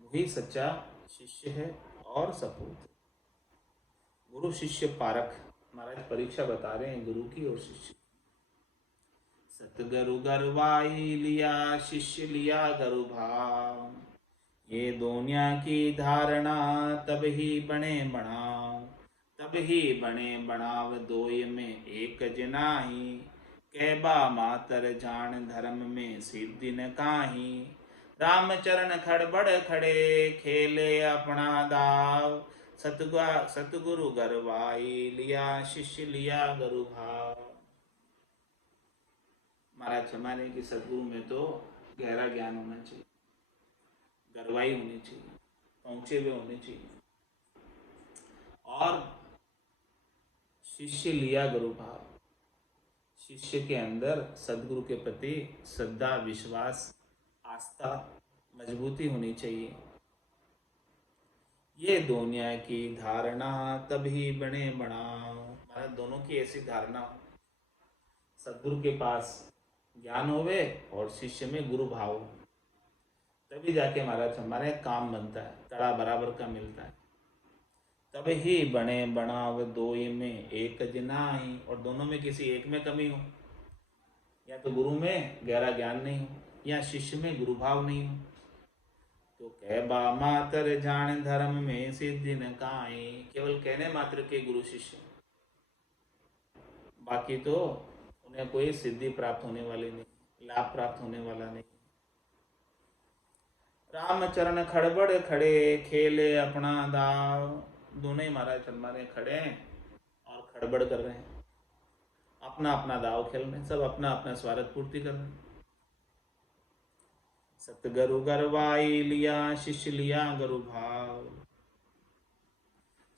वही सच्चा शिष्य है और सपूत। गुरु शिष्य पारख महाराज परीक्षा बता रहे हैं गुरु की और शिष्य। सतगुरु गरवाई लिया शिष्य लिया गुरु भाव। ये दुनिया की धारणा तब ही बने बनाओ। तब ही बने बनाव दोय में एक जनाही। कहबा मातर जान धर्म में सिद्धि न काही। रामचरण खड़बड़ खड़े खेले अपना दाव। सतगुरु गरवाई लिया शिष्य लिया गुरु भाव। महाराज हमारे की सदगुरु में तो गहरा ज्ञान होना चाहिए, गरवाई होनी चाहिए, पहुंचे हुए होने चाहिए और शिष्य लिया गुरु भाव। शिष्य के अंदर सदगुरु के प्रति श्रद्धा विश्वास आस्था मजबूती होनी चाहिए। ये दुनिया की धारणा तभी बने बनाओ। महाराज दोनों की ऐसी धारणा हो, सदगुरु के पास ज्ञान होवे और शिष्य में गुरु भाव हो, तभी जाके महाराज हमारे काम बनता है, तड़ा बराबर का मिलता है। तब ही बने बनाव दोई में एक जनाही। और दोनों में किसी एक में कमी हो, या तो गुरु में गहरा ज्ञान नहीं हो या शिष्य में गुरु भाव नहीं हो, तो कहबा मातर जान धर्म में सिद्धि न काई। केवल कहने मात्र के गुरु शिष्य, बाकी तो उन्हें कोई सिद्धि प्राप्त होने वाली नहीं, लाभ प्राप्त होने वाला नहीं। रामचरण खड़बड़ खड़े खेले अपना दाव। दोनों ही महाराज हमारे खड़े हैं और खड़बड़ कर रहे हैं, अपना अपना दाव खेल रहे हैं, सब अपना अपना स्वार्थ पूर्ति कर रहे हैं। सतगुरु गरवाई लिया शिष्य लिया गुरु भाव।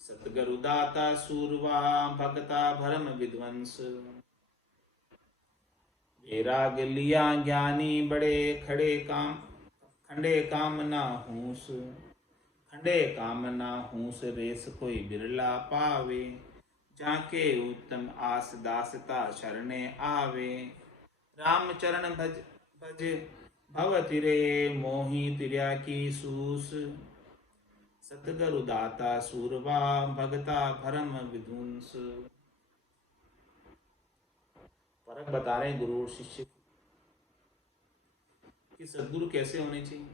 सतगुरु दाता सूरवा भक्ता भरम विध्वंस। वैराग लिया ज्ञानी बड़े खड़े काम खंडे काम ना हूस। खंडे काम ना हूस रेस कोई बिरला पावे। जाके उत्तम आस दासता शरणे आवे। रामचरण भज भज भव तिरे मोही तिर्या की सूस। सतगुरु दाता सूरवा भगता भरम विध्वंस। फर्क बता रहे हैं गुरु और शिष्य कि सदगुरु कैसे होने चाहिए।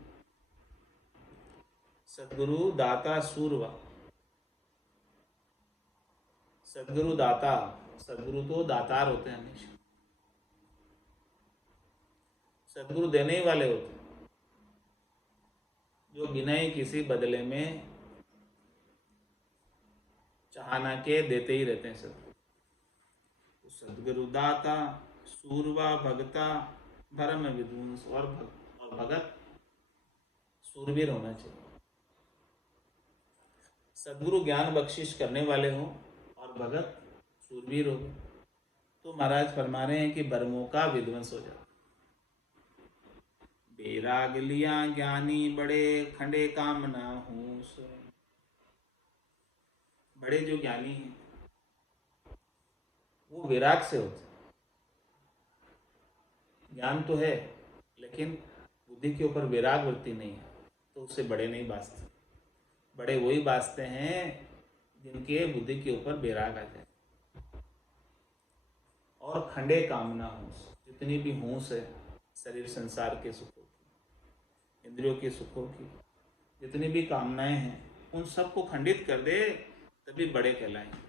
सदगुरु दाता सूरवा। सदगुरु दाता, सदगुरु तो दातार होते हैं हमेशा, सदगुरु देने ही वाले होते हैं, जो बिना ही किसी बदले में चाहना के देते ही रहते हैं सदगुरु। तो सदगुरु दाता सूरवा भगता भरम विध्वंस। और भगत सूरवीर होना चाहिए। सदगुरु ज्ञान बख्शिश करने वाले हों और भगत सूरवीर हो, तो महाराज फरमा रहे हैं कि बर्मों का विध्वंस हो जाता। बैराग लिया ज्ञानी बड़े खंडे काम न हूस। बड़े जो ज्ञानी हैं वो विराग से होते। ज्ञान तो है लेकिन बुद्धि के ऊपर विराग वृत्ति नहीं है, तो उससे बड़े नहीं बासते। बड़े वही बासते हैं जिनके बुद्धि के ऊपर विराग आ जाए। और खंडे कामना हूस, जितनी भी हूस है शरीर संसार के सुखों की, इंद्रियों के सुखों की, जितनी भी कामनाएं हैं उन सबको खंडित कर दे, तभी बड़े कहलाएंगे।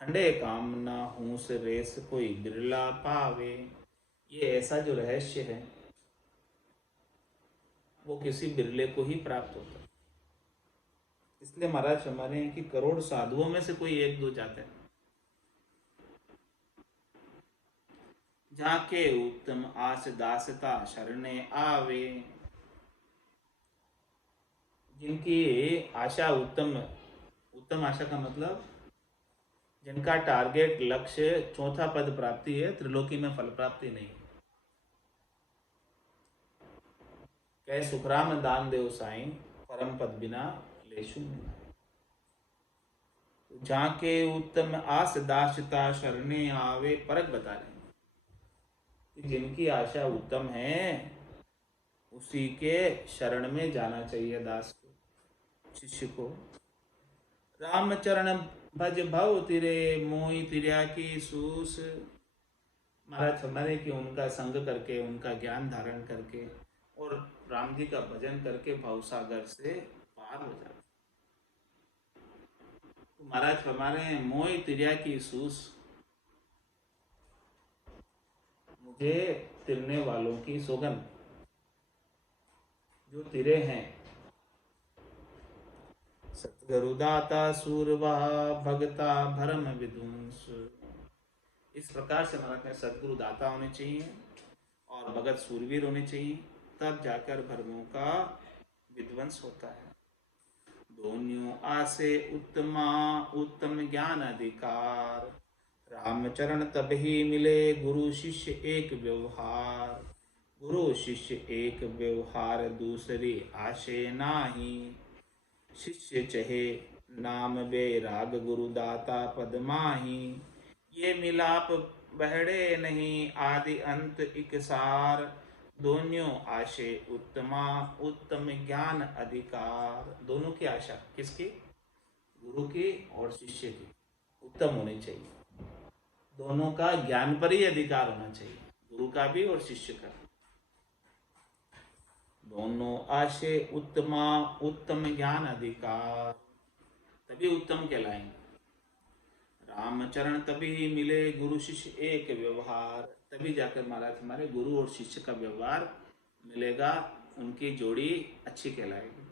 खंडे कामना हूस रेस कोई बिरला पावे। ये ऐसा जो रहस्य है वो किसी बिरले को ही प्राप्त होता है। इसलिए महाराज हमारे हैं कि करोड़ साधुओं में से कोई एक दो जाते हैं। जाके उत्तम आस दासता शरणे आवे। जिनकी आशा उत्तम, उत्तम आशा का मतलब जिनका टारगेट लक्ष्य चौथा पद प्राप्ति है, त्रिलोकी में फल प्राप्ति नहीं। कह सुखराम दान देव साईं, परम पद बिना लेशु नहीं। जाके उत्तम आस दासता शरणे आवे, परक बता रहे हैं कि जिनकी आशा उत्तम है उसी के शरण में जाना चाहिए दास को, शिष्य को। रामचरण भज भव तिरे, मोई तिरिया की सूस। महाराज हमारे कि उनका संग करके, उनका ज्ञान धारण करके और राम जी का भजन करके भवसागर से पार हो जाए। तो महाराज हमारे मोई तिरिया की सूस, मुझे तिरने वालों की सौगंध, जो तिरे हैं, सतगुरुदाता सूरवा भगता भरम विध्वंस। इस प्रकार से महाराज में सदगुरु दाता होने चाहिए और भगत सूरवीर होने चाहिए, तब जाकर भरमों का विध्वंस होता है। दोनों आसे उत्तमा उत्तम ज्ञान अधिकार, रामचरण तब ही मिले गुरु शिष्य एक व्यवहार। गुरु शिष्य एक व्यवहार, दूसरी आशे नाही। शिष्य चहे नाम बैराग, गुरु दाता पद माही। ये मिलाप बहड़े नहीं, आदि अंत इक सार। दोनों आशे उत्तमा उत्तम ज्ञान अधिकार। दोनों की आशा किसकी? गुरु की और शिष्य की उत्तम होनी चाहिए। दोनों का ज्ञान पर ही अधिकार होना चाहिए, गुरु का भी और शिष्य का। दोनों आशे उत्तमा उत्तम ज्ञान अधिकार, तभी उत्तम कहलाएंगे। रामचरण तभी मिले गुरु शिष्य एक व्यवहार, तभी जाकर महाराज हमारे गुरु और शिष्य का व्यवहार मिलेगा, उनकी जोड़ी अच्छी कहलाएगी।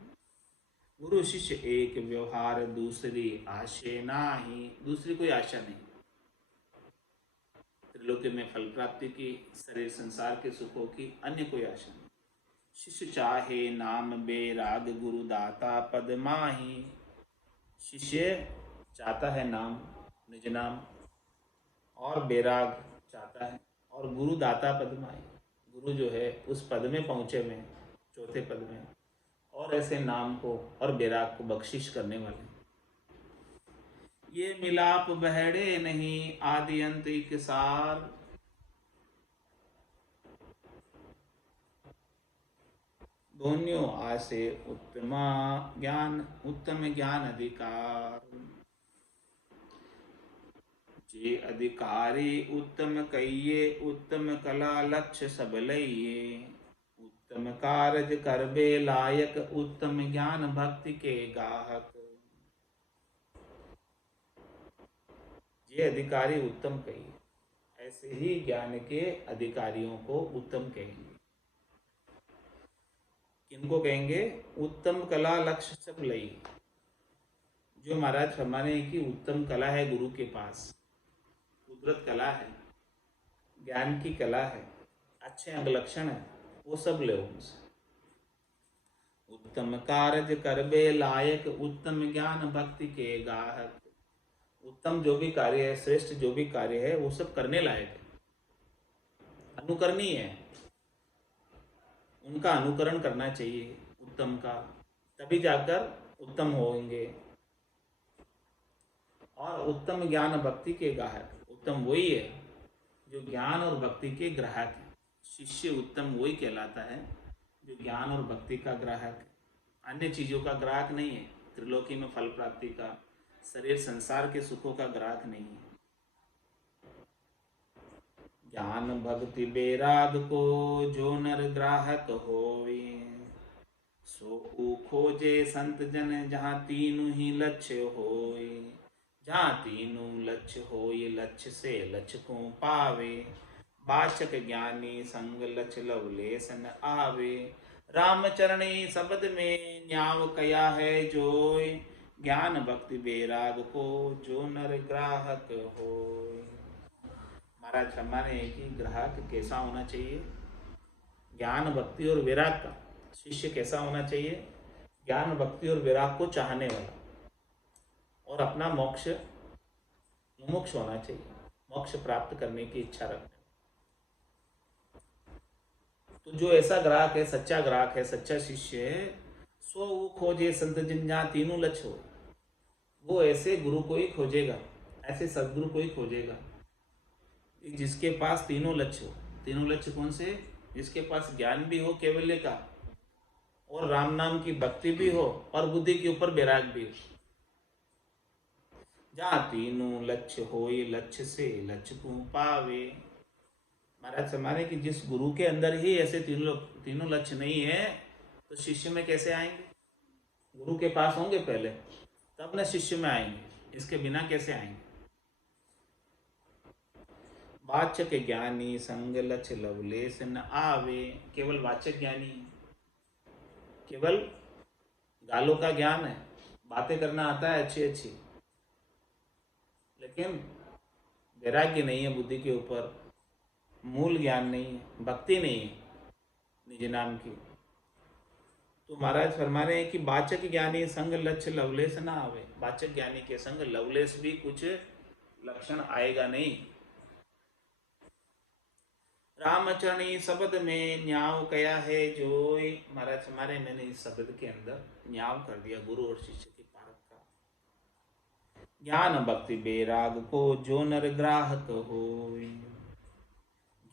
गुरु शिष्य एक व्यवहार, दूसरी आशे नाही। दूसरी कोई आशा नहीं, त्रिलोकी में फल प्राप्ति की, शरीर संसार के सुखों की, अन्य कोई आशा नहीं। शिष्य चाहे नाम बैराग, गुरु दाता पद माही। शिष्य चाहता है नाम, निज नाम, और बैराग चाहता है, और गुरु दाता पद माही, गुरु जो है उस पद में पहुंचे हुए, चौथे पद में, और ऐसे नाम को और बैराग को बख्शिश करने वाले। ये मिलाप बहड़े नहीं, आदि अंत एक सार। दोनों आसे उत्तमा ज्ञान उत्तम ज्ञान अधिकार। जे अधिकारी उत्तम कहिए, उत्तम कला लक्ष्य सब लइए। उत्तम कारज करबे लायक, उत्तम ज्ञान भक्ति के गाहक। ये अधिकारी उत्तम कहिए, ऐसे ही ज्ञान के अधिकारियों को उत्तम कहेंगे। किनको कहेंगे? उत्तम कला लक्ष्य सब लई। जो महाराज फरमाने की उत्तम कला है गुरु के पास, कुदरत कला है, ज्ञान की कला है, अच्छे अंग लक्षण है, वो सब ले उनसे। उत्तम कारज करबे लायक, उत्तम ज्ञान भक्ति के गाहक। उत्तम जो भी कार्य है, श्रेष्ठ जो भी कार्य है, वो सब करने लायक है, अनुकरणीय है, उनका अनुकरण करना चाहिए उत्तम का, तभी जाकर उत्तम होंगे। और उत्तम ज्ञान भक्ति के ग्राहक, उत्तम वही है जो ज्ञान और भक्ति के ग्राहक है। शिष्य उत्तम वही कहलाता है जो ज्ञान और भक्ति का ग्राहक है, अन्य चीजों का ग्राहक नहीं है। त्रिलोकी में फल प्राप्ति का, शरीर संसार के सुखों का ग्राहक नहीं है। ज्ञान भक्ति बैराग को जो नर ग्राहक होए, सो खोजे संत जन जहाँ तीनों ही लक्ष्य होए। जहाँ तीनों लक्ष्य होए, लक्ष्य से लक्ष्य को पावे। वाचक ज्ञानी संग लक्ष्य लवलेस न आवे। रामचरणी शब्द में न्याव कया है जोय। ज्ञान भक्ति बैराग को जो नर ग्राहक होए। महाराज हमारे कि ग्राहक कैसा होना चाहिए? ज्ञान भक्ति और विराग का। शिष्य कैसा होना चाहिए? ज्ञान भक्ति और विराग को चाहने वाला और अपना मोक्ष मुमुक्ष होना चाहिए, मोक्ष प्राप्त करने की इच्छा रखना। तो जो ऐसा ग्राहक है, सच्चा ग्राहक है, सच्चा शिष्य है, सो वो खोजे संत जिन जहाँ तीनों लक्ष्य हो, वो ऐसे गुरु को ही खोजेगा, ऐसे सदगुरु को ही खोजेगा जिसके पास तीनों लक्ष्य हो। तीनों लक्ष्य कौन से? जिसके पास ज्ञान भी हो कैवल्य का, और राम नाम की भक्ति भी हो, और बुद्धि के ऊपर वैराग भी हो। जहाँ तीनों लक्ष्य हो, ये लक्ष्य से लक्ष्य को पावे। महाराज हमारे कि जिस गुरु के अंदर ही ऐसे तीनों लक्ष्य नहीं है, तो शिष्य में कैसे आएंगे? गुरु के पास होंगे पहले, तब न शिष्य में आएंगे, इसके बिना कैसे आएंगे? वाचक ज्ञानी संग लक्ष्य लवलेश न आवे। केवल वाचक ज्ञानी है, केवल गालों का ज्ञान है, बातें करना आता है अच्छी अच्छी, लेकिन वैराग्य नहीं है बुद्धि के ऊपर, मूल ज्ञान नहीं है, भक्ति नहीं है निज नाम की। तो महाराज फरमा रहे हैं कि वाचक ज्ञानी संग लक्ष्य लवलेश ना आवे। वाचक ज्ञानी के संग लवलेश भी कुछ लक्षण आएगा नहीं। रामचरणी शब्द में न्याव कया है जो। महाराज हमारे मैंने इस शब्द के अंदर न्याव कर दिया गुरु और शिष्य के पारक का। ज्ञान भक्ति बेराग को जो नर ग्राहक हो।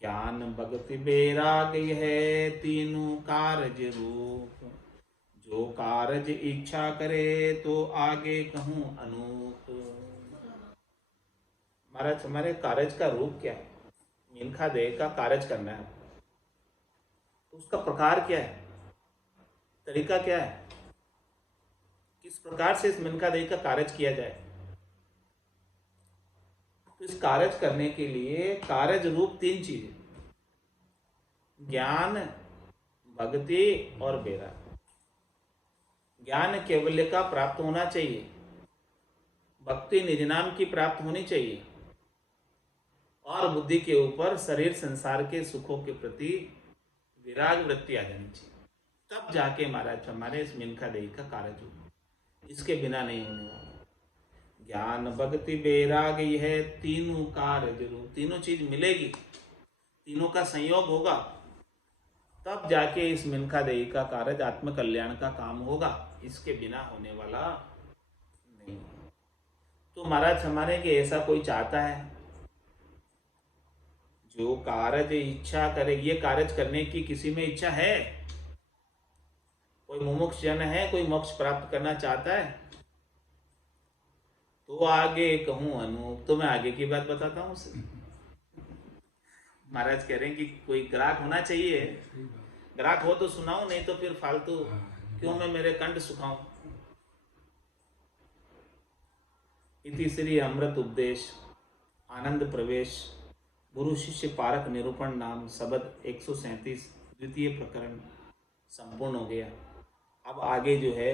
ज्ञान भक्ति बेराग है तीनों कारज रूप। जो कारज इच्छा करे तो आगे कहूँ अनूप। महाराज हमारे कारज का रूप क्या है? मिनखा देह का कारज करना है, तो उसका प्रकार क्या है, तरीका क्या है, किस प्रकार से इस मिनखा देह का कारज किया जाए? तो इस कारज करने के लिए कारज रूप तीन चीजें, ज्ञान, भक्ति और वैराग। ज्ञान कैवल्य का प्राप्त होना चाहिए, भक्ति निज नाम की प्राप्त होनी चाहिए, और बुद्धि के ऊपर शरीर संसार के सुखों के प्रति विराग वृत्ति आ जानी चाहिए। तब जाके महाराज हमारे इस मिनखा देही का कार्य होगा, इसके बिना नहीं होने वाला। ज्ञान भक्ति वैराग यह तीनों कार्य जरूर, तीनों चीज मिलेगी, तीनों का संयोग होगा, तब जाके इस मिनखा देही का कार्य आत्म कल्याण का काम होगा, इसके बिना होने वाला नहीं। तो महाराज हमारे कि ऐसा कोई चाहता है जो कारज इच्छा करे, ये कारज करने की किसी में इच्छा है? कोई मुमुक्ष जन है, कोई मोक्ष प्राप्त करना चाहता है? तो आगे कहूँ अनूप, तो मैं आगे की बात बताता हूँ उसे। महाराज कह रहे हैं कि कोई ग्राहक होना चाहिए, ग्राहक हो तो सुनाओ, नहीं तो फिर फालतू क्यों मैं मेरे कंठ सुखाऊं। इति श्री अमृत उपदेश आनंद प्रवेश गुरु शिष्य पारक निरूपण नाम शब्द 137 द्वितीय प्रकरण संपूर्ण हो गया। अब आगे जो है,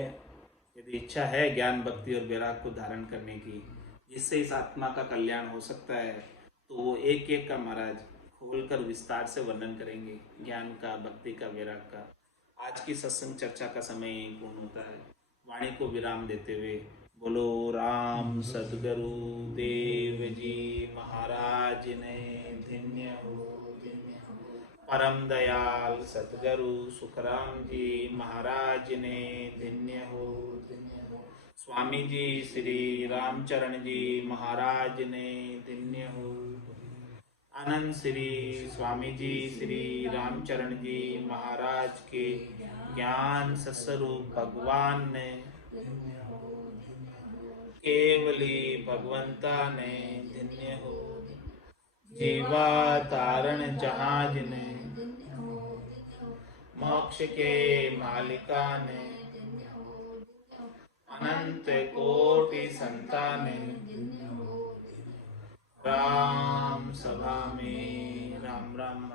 यदि इच्छा है ज्ञान भक्ति और वैराग को धारण करने की, जिससे इस आत्मा का कल्याण हो सकता है, तो वो एक एक का महाराज खोलकर विस्तार से वर्णन करेंगे, ज्ञान का, भक्ति का, वैराग का। आज की सत्संग चर्चा का समय यही पूर्ण होता है। वाणी को विराम देते हुए बोलो राम सद्गुरु देव जी महाराज ने धन्य हो। परम दयाल सतगुरु सुखराम जी महाराज ने धन्य हो। स्वामी जी श्री रामचरण जी महाराज ने धन्य हो। आनंद श्री स्वामी जी श्री रामचरण जी महाराज के ज्ञान सस्वरूप भगवान ने, केवली भगवंता ने धन्य हो। जीवा तारण जहाज ने, मोक्ष के मालिका ने, अनंत कोटि संताने, राम सभा में राम राम।